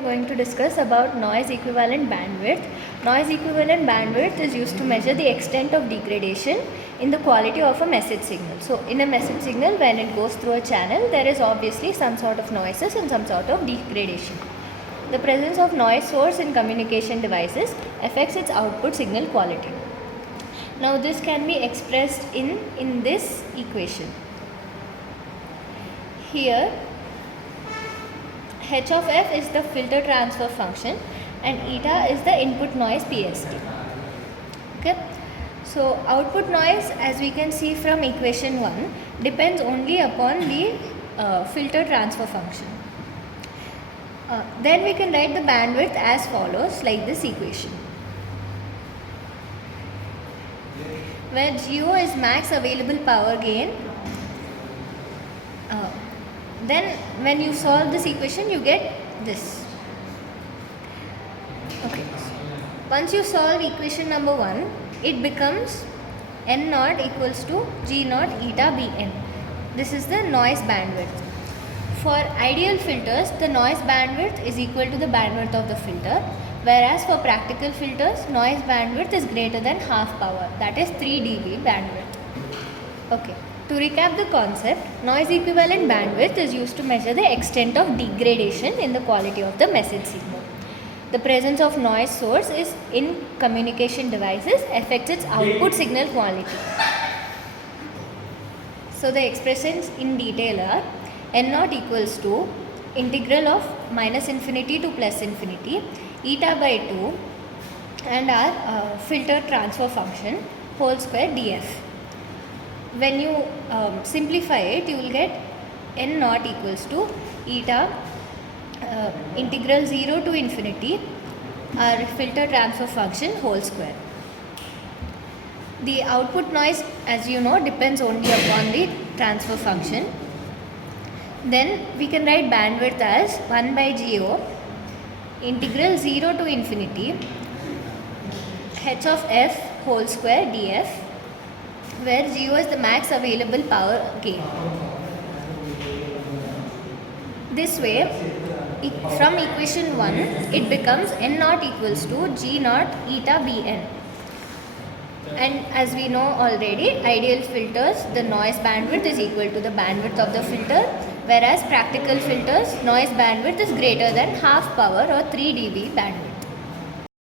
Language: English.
are going to discuss about noise equivalent bandwidth. Noise equivalent bandwidth is used to measure the extent of degradation in the quality of a message signal. So in a message signal, when it goes through a channel, there is obviously some sort of noises and some sort of degradation. The presence of noise source in communication devices affects its output signal quality. Now this can be expressed in this equation. Here h of f is the filter transfer function and eta is the input noise PST. Okay. So output noise, as we can see from equation 1, depends only upon the filter transfer function. Then we can write the bandwidth as follows, like this equation, where GO is max available power gain. Then when you solve this equation, you get this. Okay. Once you solve equation number 1, it becomes N naught equals to G naught eta Bn. This is the noise bandwidth. For ideal filters, the noise bandwidth is equal to the bandwidth of the filter, whereas for practical filters, noise bandwidth is greater than half power, that is 3 dB bandwidth. Okay. To recap the concept, noise equivalent bandwidth is used to measure the extent of degradation in the quality of the message signal. The presence of noise source is in communication devices affects its output signal quality. So the expressions in detail are N naught equals to integral of minus infinity to plus infinity eta by 2 and our filter transfer function whole square df. When you simplify it, you will get N naught equals to eta integral 0 to infinity our filter transfer function whole square. The output noise, as you know, depends only upon the transfer function. Then we can write bandwidth as 1 by GO integral 0 to infinity h of f whole square df, where GO is the max available power gain. This way, from equation 1, it becomes N naught equals to G naught eta Bn. And as we know already, ideal filters, the noise bandwidth is equal to the bandwidth of the filter, whereas practical filters, noise bandwidth is greater than half power or 3 dB bandwidth.